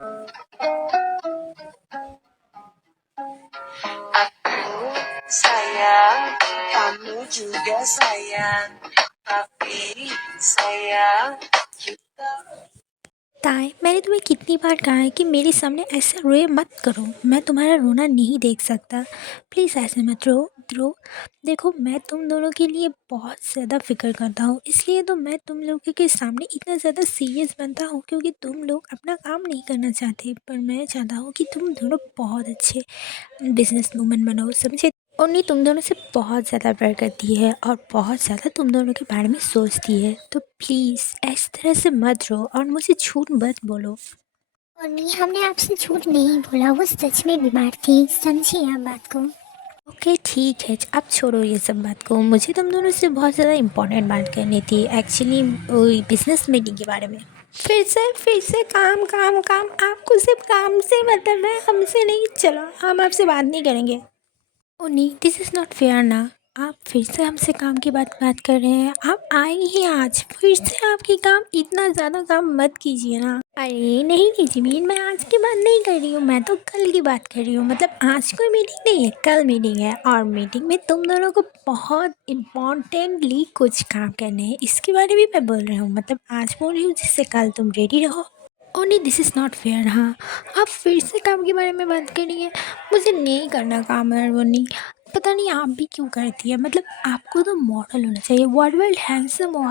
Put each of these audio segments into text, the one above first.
Aku sayang, kamu juga sayang, tapi sayang kita। ताई, मैंने तुम्हें कितनी बार कहा है कि मेरे सामने ऐसे रोए मत करो। मैं तुम्हारा रोना नहीं देख सकता। प्लीज़ ऐसे मत रो। देखो, मैं तुम दोनों के लिए बहुत ज़्यादा फ़िक्र करता हूँ, इसलिए तो मैं तुम लोगों के सामने इतना ज़्यादा सीरियस बनता हूँ, क्योंकि तुम लोग अपना काम नहीं करना चाहते, पर मैं चाहता हूँ कि तुम दोनों बहुत अच्छे बिजनेस वूमन बनो, समझे। उन्हीं तुम दोनों से बहुत ज़्यादा प्यार करती है और बहुत ज़्यादा तुम दोनों के बारे में सोचती है, तो प्लीज़ इस तरह से मत रो और मुझे झूठ मत बोलो। और नहीं, हमने आपसे झूठ नहीं बोला, वो सच में बीमार थी, समझिए आप बात को। ओके ठीक है, अब छोड़ो ये सब बात को। मुझे तुम दोनों से बहुत ज़्यादा इम्पोर्टेंट बात करनी थी, एक्चुअली बिजनेस मीटिंग के बारे में। फिर से काम काम काम, आपको सिर्फ काम से मतलब है, हमसे नहीं। चलो, हम आपसे बात नहीं करेंगे। ओ नहीं, दिस इज़ नॉट फेयर ना। आप फिर से हमसे काम की बात कर रहे हैं। आप आए ही आज, फिर से आपकी काम, इतना ज़्यादा काम मत कीजिए ना। अरे नहीं जिमीन, मैं आज की बात नहीं कर रही हूँ, मैं तो कल की बात कर रही हूँ। मतलब आज कोई मीटिंग नहीं है, कल मीटिंग है, और मीटिंग में तुम दोनों को बहुत इम्पोर्टेंटली कुछ काम करने हैं, इसके बारे में मैं बोल रही हूँ। मतलब आज बोल रही हूँ, जिससे कल तुम रेडी रहो। ओ नहीं, दिस इज़ नॉट फेयर। हाँ, आप फिर से काम के बारे में बात करिए। मुझे नहीं करना काम है वो नहीं। पता नहीं आप भी क्यों करती है। मतलब आपको तो मॉडल होना चाहिए, वर्ल्ड हैंडसम हो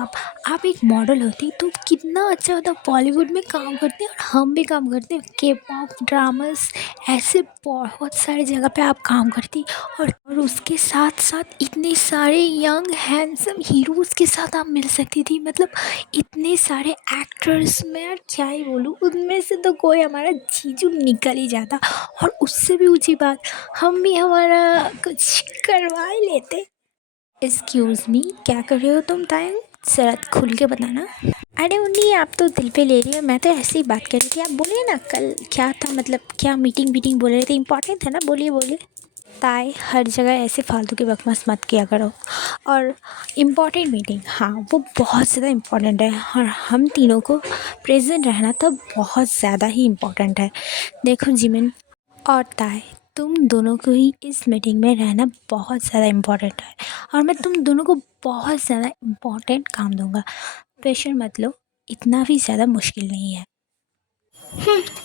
आप एक मॉडल होती तो कितना अच्छा होता। बॉलीवुड में काम करते हैं और हम भी काम करते हैं, के पॉप ड्रामास, ऐसे बहुत सारी जगह पे आप काम करती। और उसके साथ साथ इतने सारे यंग हैंडसम हीरोज़ के साथ आप मिल सकती थी। मतलब इतने सारे एक्टर्स में, यार क्या ही बोलूँ, उनमें से तो कोई हमारा जीजू निकल ही जाता। और उससे भी ऊँची बात, हम भी हमारा कुछ करवा ही लेते। एक्सक्यूज़ मी, क्या कर रहे हो तुम तायंग? ज़रा खुल के बताना। अरे उन्हीं, आप तो दिल पे ले रही हो, मैं तो ऐसे ही बात कर रही थी। आप बोलिए ना, कल क्या था, मतलब क्या मीटिंग बोल रहे थे, इम्पोर्टेंट था ना, बोलिए। ताई, हर जगह ऐसे फालतू की बकवास मत किया करो। और इम्पॉर्टेंट मीटिंग, हाँ वो बहुत ज़्यादा इम्पॉर्टेंट है, और हम तीनों को प्रेजेंट रहना तो बहुत ज़्यादा ही इम्पॉर्टेंट है। देखो जिमिन और ताई, तुम दोनों को ही इस मीटिंग में रहना बहुत ज़्यादा इम्पॉर्टेंट है, और मैं तुम दोनों को बहुत ज़्यादा इम्पॉर्टेंट काम दूंगा। प्रेशर मत लो, इतना भी ज़्यादा मुश्किल नहीं है।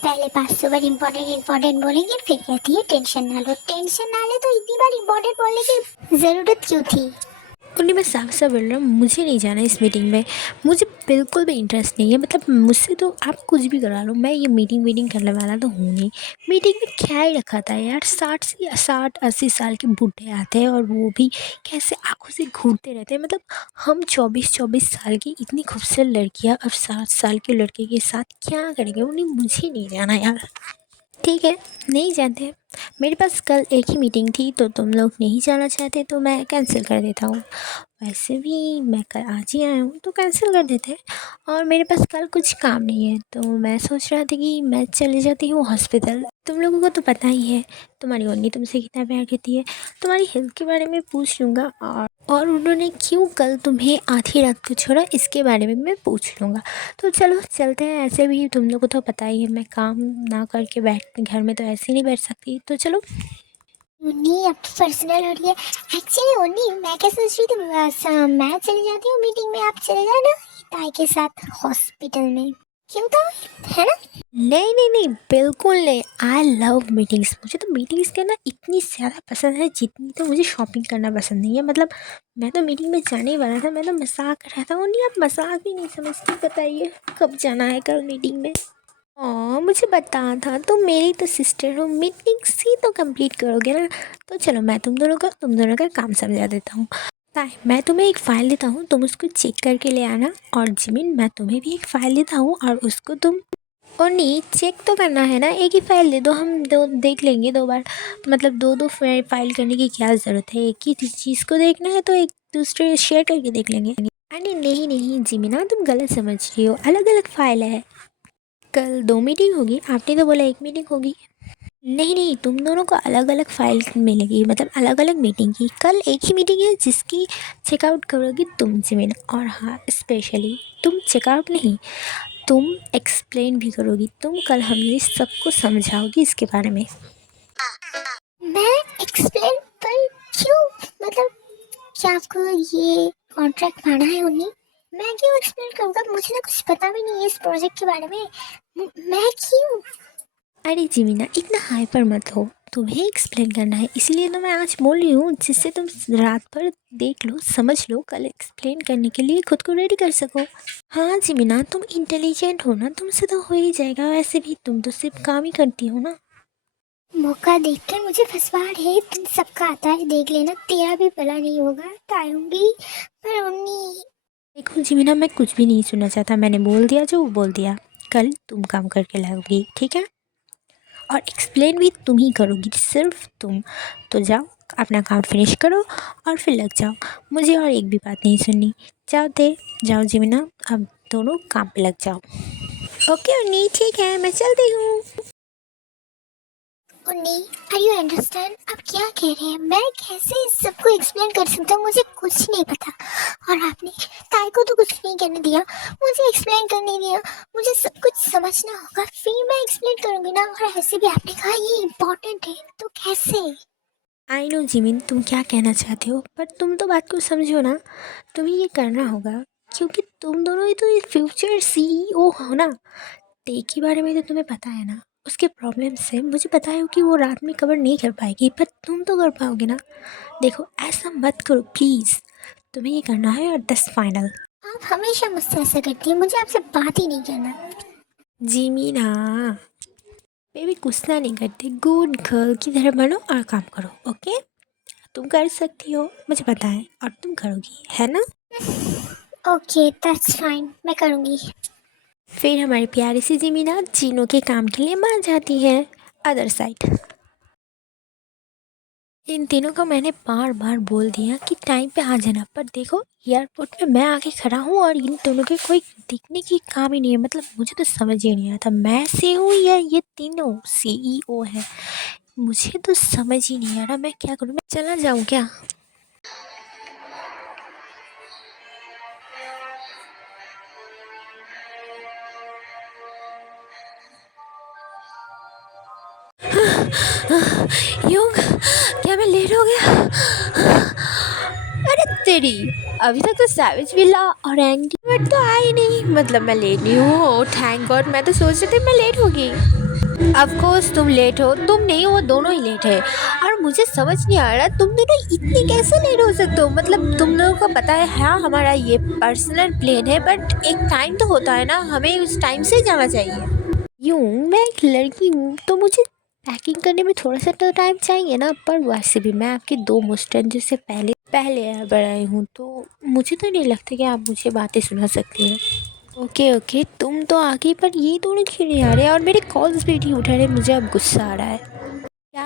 पहले 500 बार इम्पोर्टेंट बोलेंगे, फिर कहती है टेंशन ना लो। टेंशन ना ले तो इतनी बार इम्पोर्टेंट बोलने की ज़रूरत क्यों थी? उन्हीं, मैं साफ बोल रहा हूँ, मुझे नहीं जाना इस मीटिंग में। मुझे बिल्कुल भी इंटरेस्ट नहीं है। मतलब मुझसे तो आप कुछ भी करा लो, मैं ये मीटिंग करने वाला तो हूँ नहीं। मीटिंग में क्या ही रखा था यार, 60 80 साल के बूढ़े आते हैं, और वो भी कैसे आंखों से घूरते रहते हैं। मतलब हम 24 24 साल की इतनी खूबसूरत लड़कियाँ अब 60 साल के लड़के के साथ क्या करेंगे। उन्हीं, मुझे नहीं जाना यार। ठीक है, नहीं जानते। मेरे पास कल एक ही मीटिंग थी, तो तुम लोग नहीं जाना चाहते तो मैं कैंसिल कर देता हूँ। वैसे भी मैं कल आज ही आया हूँ, तो कैंसिल कर देते हैं। और मेरे पास कल कुछ काम नहीं है, तो मैं सोच रहा था कि मैं चली जाती हूँ हॉस्पिटल। तुम लोगों को तो पता ही है, तुम्हारी मम्मी तुमसे कितना प्यार करती है। तुम्हारी हेल्थ के बारे में पूछ लूँगा, और उन्होंने क्यों कल तुम्हें आधी रात को छोड़ा, इसके बारे में मैं पूछ लूँगा। तो चलो चलते हैं। ऐसे भी तुम लोगों को तो पता ही है, मैं काम ना करके बैठ घर में तो ऐसे ही नहीं बैठ सकती, तो चलो। उन्हीं, अब पर्सनल हो रही है। एक्चुअली उन्हीं, मैं क्या सोच रही थी, बस मैं चली जाती हूँ मीटिंग में, आप चले जाना ताई के साथ हॉस्पिटल में। क्यों था, है ना? नहीं, बिल्कुल नहीं। I love meetings. मुझे तो मीटिंग्स करना इतनी ज़्यादा पसंद है जितनी तो मुझे शॉपिंग करना पसंद नहीं है। मतलब मैं तो मीटिंग में जाने ही वाला था, मैं तो मजाक कर रहा था। और नहीं, आप मजाक भी नहीं समझती। बताइए कब जाना है कल मीटिंग में? मुझे बता था, तुम मेरी तो सिस्टर हो, मीटिंग सी तो कंप्लीट करोगे ना। तो चलो, मैं तुम दोनों का काम समझा देता हूँ। ताई, मैं तुम्हें एक फ़ाइल देता हूँ, तुम उसको चेक करके ले आना। और जिमिन, मैं तुम्हें भी एक फ़ाइल देता हूँ, और उसको तुम, और नहीं, चेक तो करना है ना, एक ही फ़ाइल दे दो, हम दो देख लेंगे 2 बार। मतलब दो फाइल करने की क्या ज़रूरत है, एक ही चीज़ को देखना है तो एक दूसरे शेयर करके देख लेंगे। अरे नहीं जिमिना, तुम गलत समझ रही हो, अलग अलग फ़ाइल है। कल 2 मीटिंग होगी, आपने तो बोला 1 मीटिंग होगी। नहीं, तुम दोनों को अलग अलग फ़ाइल मिलेगी, मतलब अलग अलग मीटिंग की। कल एक ही मीटिंग है जिसकी चेकआउट करोगी तुम जिमिन। और हाँ, स्पेशली तुम चेकआउट नहीं, तुम एक्सप्लेन भी करोगी, तुम कल हमें सबको समझाओगी इसके बारे में। मैं एक्सप्लेन पर क्यों, मतलब क्या आपको ये कॉन्ट्रैक्ट पढ़ना है उन्हीं? मैं क्यों एक्सप्लेन करूँगा, मुझे ना कुछ पता भी नहीं है इस प्रोजेक्ट के बारे में। मैं क्यों? अरे जीमिना, इतना हाइपर मत हो, तुम्हें एक्सप्लेन करना है इसलिए तो मैं आज बोल रही हूँ, जिससे तुम रात भर देख लो, समझ लो, कल एक्सप्लेन करने के लिए खुद को रेडी कर सको। हाँ जीमिना, तुम इंटेलिजेंट हो ना, तुमसे तो हो ही जाएगा, वैसे भी तुम तो सिर्फ काम ही करती हो ना। मौका देखकर मुझे फंसवाड़ है, तुम सबका आता है, देख लेना तेरा भी भला नहीं होगा, टालूंगी पर उन्हीं। देखो जीमिना, मैं कुछ भी नहीं सुनना चाहता, मैंने बोल दिया जो बोल दिया, कल तुम काम करके लाओगी, ठीक है? और एक्सप्लेन भी तुम ही करोगी, सिर्फ तुम। तो जाओ अपना काम फिनिश करो और फिर लग जाओ, मुझे और एक भी बात नहीं सुननी। जाओ जीमिना, अब दोनों काम पे लग जाओ। ओके उन्नी, ठीक है, मैं चलती हूँ। उन्हीं, आर यू अंडरस्टैंड आप क्या कह रहे हैं? मैं कैसे इस सबको एक्सप्लेन कर सकता हूँ, मुझे कुछ नहीं पता। और आपने ताई को तो कुछ नहीं करने दिया, मुझे एक्सप्लेन करने दिया। मुझे सब कुछ समझना होगा, फिर मैं एक्सप्लेन करूँगी ना। और ऐसे भी आपने कहा ये इम्पोर्टेंट है, तो कैसे? आई नो जिमिन, तुम क्या कहना चाहते हो, पर तुम तो बात को समझो ना, तुम्हें ये करना होगा, क्योंकि तुम दोनों ही तो फ्यूचर CEO हो ना। टेक के बारे में तो तुम्हें पता है ना, उसके प्रॉब्लम से मुझे पता है कि वो रात में कवर नहीं कर पाएगी, पर तुम तो कर पाओगे ना। देखो ऐसा मत करो प्लीज़, तुम्हें ये करना है और दस फाइनल। आप हमेशा मुझसे ऐसा करती हैं, मुझे आपसे बात ही नहीं करना। जीमिना, बेबी गुस्सा नहीं करते, गुड गर्ल की तरह बनो और काम करो, ओके? तुम कर सकती हो, मुझे पता है, और तुम करोगी, है ना? ओके दैट्स फाइन, मैं करूँगी। फिर हमारी प्यारी सी जीमिना जीनों के काम के लिए मान जाती है अदर साइड। इन तीनों को मैंने बार बार बोल दिया कि टाइम पे आ जाना, पर देखो एयरपोर्ट में मैं आके खड़ा हूँ और इन दोनों के कोई दिखने की काम ही नहीं है। मतलब मुझे तो समझ ही नहीं आता, मैं से हूँ या ये तीनों CEO है, मुझे तो समझ ही नहीं आ रहा मैं क्या करूँ। मैं चला जाऊँ क्या? युग, क्या मैं लेट हो गया? अरे तेरी, अभी तक तो सैवेज विला और एंग्री बर्ड तो आई नहीं, मतलब मैं लेट नहीं हूँ, थैंक गॉड। मैं तो सोच रही थी मैं लेट होगी। ऑफ कोर्स तुम लेट हो, तुम नहीं हो, दोनों ही लेट है। और मुझे समझ नहीं आ रहा तुम दोनों इतने कैसे लेट हो सकते हो। मतलब तुम लोगों को पता है, हाँ हमारा ये पर्सनल प्लेन है, बट एक टाइम तो होता है ना, हमें उस टाइम से जाना चाहिए। यूँ मैं एक लड़की हूँ तो मुझे पैकिंग करने में थोड़ा सा तो टाइम चाहिए ना। पर वैसे भी मैं आपकी 2 मुस्टैंड से पहले बढ़ाई हूँ, तो मुझे तो नहीं लगता कि आप मुझे बातें सुना सकती हैं। ओके तुम तो आ गई, पर ये दोनों क्यों नहीं आ रहे और मेरे कॉल्स भी नहीं उठा रहे। मुझे अब गुस्सा आ रहा है। क्या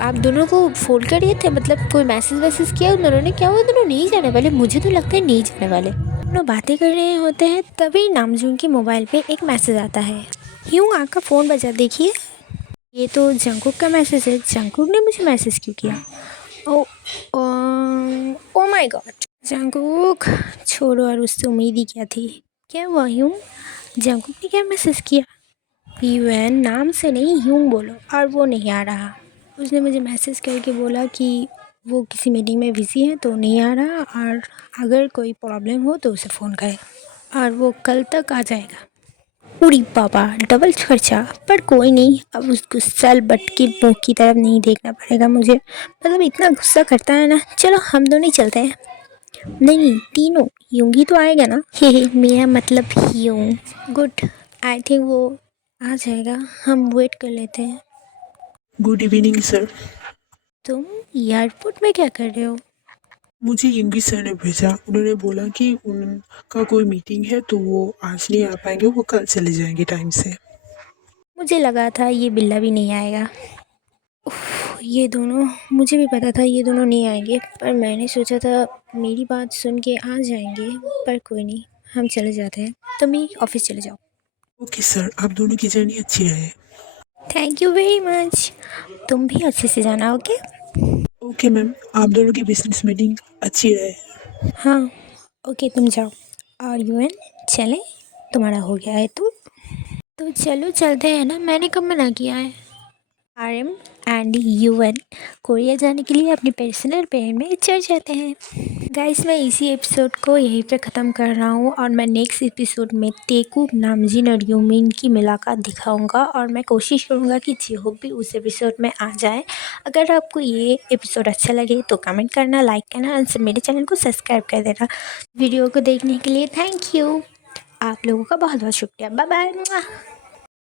आप दोनों को फ़ोन करिए थे, मतलब कोई मैसेज किया उन दोनों ने? क्या वो दोनों नहीं जाने वाले? मुझे तो लगता है नहीं जाने वाले। दोनों बातें कर रहे होते हैं, तभी नामजून के मोबाइल पे एक मैसेज आता है। यूँ आपका फ़ोन बजा, देखिए। ये तो जंकुक का मैसेज है। जंकुक ने मुझे मैसेज क्यों किया? ओ ओ माय गॉड। जंकुक छोड़ो, और उससे उम्मीद ही क्या थी। क्या हुआ यूँ? जंकुक ने क्या मैसेज किया? यूएन नाम से नहीं, यूँ बोलो। और वो नहीं आ रहा। उसने मुझे मैसेज करके बोला कि वो किसी मीटिंग में बिज़ी है तो नहीं आ रहा, और अगर कोई प्रॉब्लम हो तो उसे फ़ोन करें, और वो कल तक आ जाएगा। उड़ी बाबा, डबल खर्चा। पर कोई नहीं, अब उस गुस्सल बट की मुँह की तरफ नहीं देखना पड़ेगा मुझे। मतलब इतना गुस्सा करता है ना। चलो हम दोनों ही चलते हैं। नहीं तीनों, यूंगी तो आएगा ना। हे मेरा मतलब यूं। गुड, आई थिंक वो आ जाएगा, हम वेट कर लेते हैं। Good evening sir. तुम एयरपोर्ट में क्या कर रहे हो? मुझे यंगी सर ने भेजा, उन्होंने बोला कि उनका कोई मीटिंग है तो वो आज नहीं आ पाएंगे, वो कल चले जाएंगे टाइम से। मुझे लगा था ये बिल्ला भी नहीं आएगा। उफ, ये दोनों, मुझे भी पता था ये दोनों नहीं आएंगे, पर मैंने सोचा था मेरी बात सुन के आ जाएंगे। पर कोई नहीं, हम चले जाते हैं, तुम भी ऑफिस चले जाओ। ओके सर, आप दोनों की जर्नी अच्छी रहे। Thank you very much. तुम भी अच्छे से जाना, ओके? ओके मैम, आप दोनों की बिजनेस मीटिंग अच्छी रहे। हाँ ओके, तुम जाओ। और यूएन चलें, तुम्हारा हो गया है तो तो चलो चलते हैं ना, मैंने कब मना किया है। RM एंड UN कोरिया जाने के लिए अपनी पर्सनल प्लेन में चढ़ जाते हैं। गाइस, मैं इसी एपिसोड को यहीं पे ख़त्म कर रहा हूँ और मैं नेक्स्ट एपिसोड में तेकू, नामजीन और यूमिन की मुलाकात दिखाऊंगा और मैं कोशिश करूँगा कि जिहो भी उस एपिसोड में आ जाए। अगर आपको ये एपिसोड अच्छा लगे तो कमेंट करना, लाइक करना और मेरे चैनल को सब्सक्राइब कर देना। वीडियो को देखने के लिए थैंक यू। आप लोगों का बहुत बहुत शुक्रिया। Bye bye.